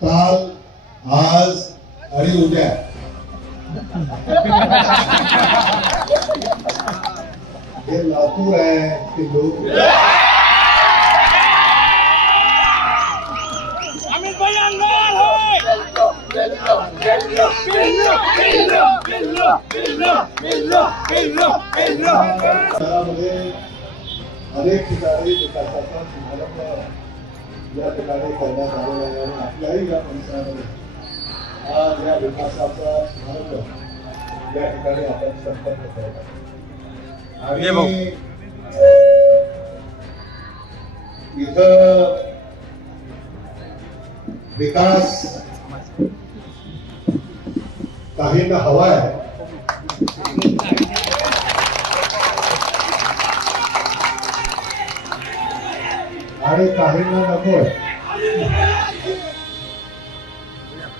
काल, आज आणि उद्या हे लातूर आहे की लोक अनेक ठिकाणी विकासाचा शुभारंभ या ठिकाणी करण्यात आलेला आहे आणि आपल्याही या परिसरामध्ये आज या विकासाचा शुभारंभ या ठिकाणी आपण संपर्क करत आहोत आणि इथं विकास काहींना हवा आहे आणि काहींना नको आहे.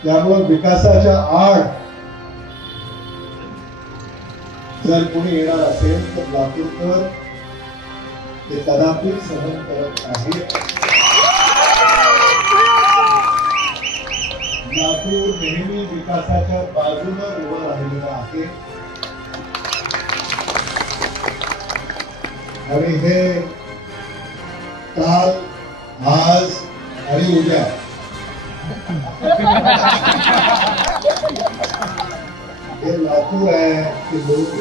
त्यामुळे विकासाच्या आड जर कोणी येणार असेल तर लातूरकर ते कदापि सहन करत नाही. लातूर नेहमी विकासाच्या बाजूने उभं राहिलेलं आहे आणि हे काल, आज आणि उद्या हे लातूर आहे की लोक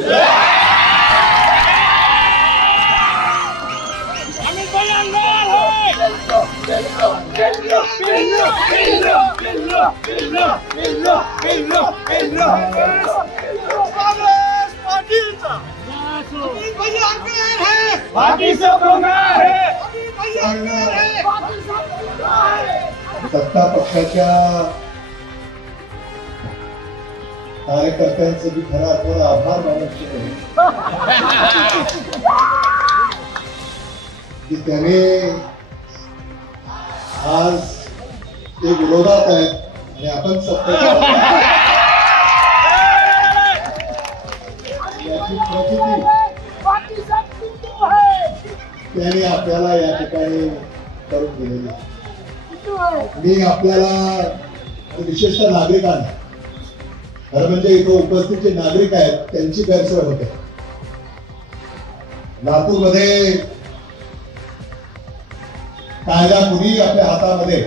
सत्ता पक्षाच्या कार्यकर्त्यांचं मी खरं अर्थानं आभार मानत की त्याने आज ते विरोधात आहेत आणि आपण याची प्रचिती त्याने आपल्याला या ठिकाणी करून दिलेली आहे. मी आपल्याला विशेषतः नागरिकांना खरं म्हणजे इथं उपस्थित जे नागरिक आहेत त्यांची गैरसोय होते. लातूरमध्ये कायदा कुणी आपल्या हातामध्ये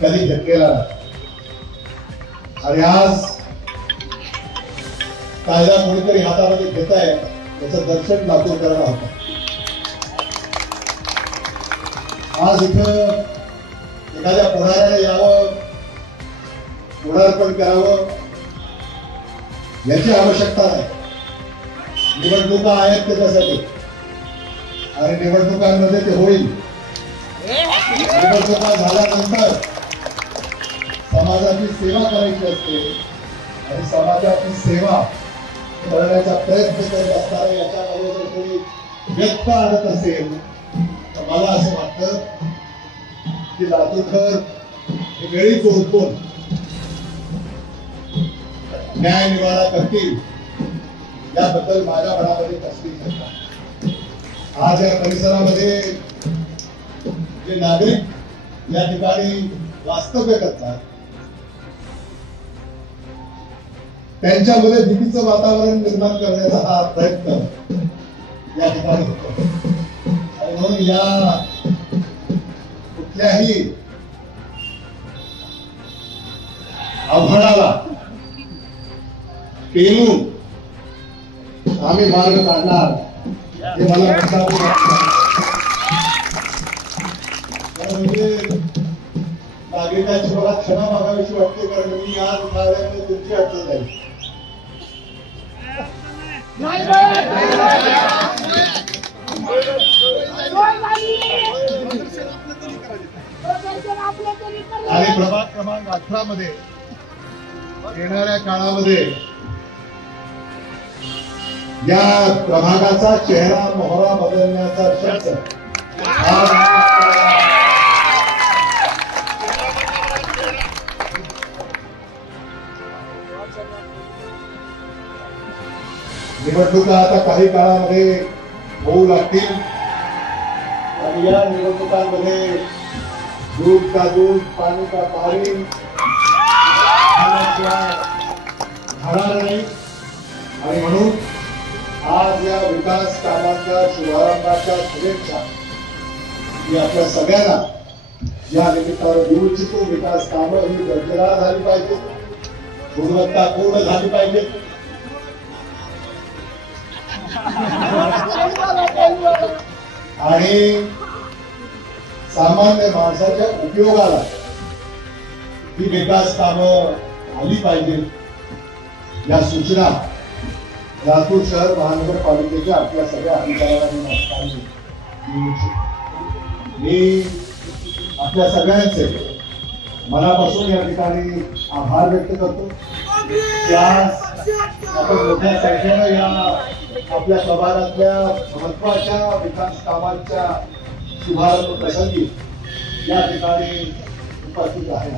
कधी घेतलेला नाही आणि आज कायदा कोणीतरी हातामध्ये घेत आहे याचं दर्शन लातूरकरांना होतं. आज इथं एखाद्या पुढाऱ्याने यावं, पुढारपण करावं याची आवश्यकता नाही. निवडणुका आहेत त्याच्यासाठी आणि निवडणुकांमध्ये ते होईल. निवडणुका झाल्यानंतर समाजाची सेवा करायची असते आणि समाजाची सेवा करण्याचा प्रयत्न करत असताना याच्यामध्ये जर कोणी व्यक्त आणत असेल तर मला असं वाटतं की लातूरकर हे वेळीच ओळखून न्याय निवाडा करतील याबद्दल माझ्या मनामध्ये कसली शंका नाही. आज या परिसरामध्ये जे नागरिक या ठिकाणी वास्तव्य करतात त्यांच्यामध्ये भीतीचं वातावरण निर्माण करण्याचा हा प्रयत्न या ठिकाणी होतो आणि म्हणून या कुठल्याही आव्हानाला पेलून आम्ही मार्ग काढणार हे मला म्हणजे नागरिकांची मला क्षमा मागावीशी वाटते कारण मी आज उठावल्यामुळे तुमची अडचण झाली. आणि प्रभाग क्रमांक 18 मध्ये येणाऱ्या काळामध्ये या प्रभागाचा चेहरा मोहरा बदलण्याचा शब्द निवडणुका आता काही काळामध्ये होऊ लागतील आणि या निवडणुकांमध्ये दूध का दूध पानी का पानी होणार नाही। आणि म्हणून आज या विकास कामांच्या शुभारंभाच्या शुभेच्छा मी आपल्या सगळ्यांना या निमित्तानं देऊ इच्छितो। विकास कामं ही दर्जेदार झाली पाहिजे, गुणवत्तापूर्ण झाली पाहिजे। आणि सामान्य माणसाच्या उपयोगाला ही विकास कामं आली पाहिजे या सूचना लातूर शहर महानगरपालिकेच्या आपल्या सगळ्या अधिकाऱ्यांना मी आपल्या सगळ्यांचे मनापासून या ठिकाणी आभार व्यक्त करतो। आपण मोठ्या संख्येनं या आपल्या प्रभागातल्या महत्वाच्या विकास कामांच्या शुभारंभ प्रसंगी या ठिकाणी उपस्थित आहे।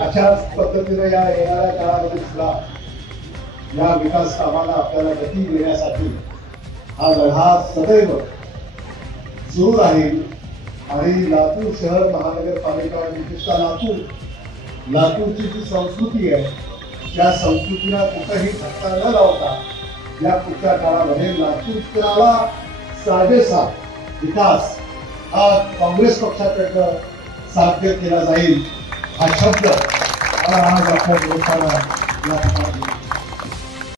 अशाच पद्धतीने या येणाऱ्या काळामध्ये सुद्धा या विकास कामांना आपल्याला गती देण्यासाठी हा लढा सदैव सुरू राहील। आणि लातूर शहर महानगरपालिका विशेषतः लातूरची जी संस्कृती आहे त्या संस्कृतीला कुठेही धक्का न लावता या पुढच्या काळामध्ये लातूरला साजेसा विकास हा काँग्रेस पक्षाकडनं साध्य केला जाईल हा शब्द आज आपल्या देशाला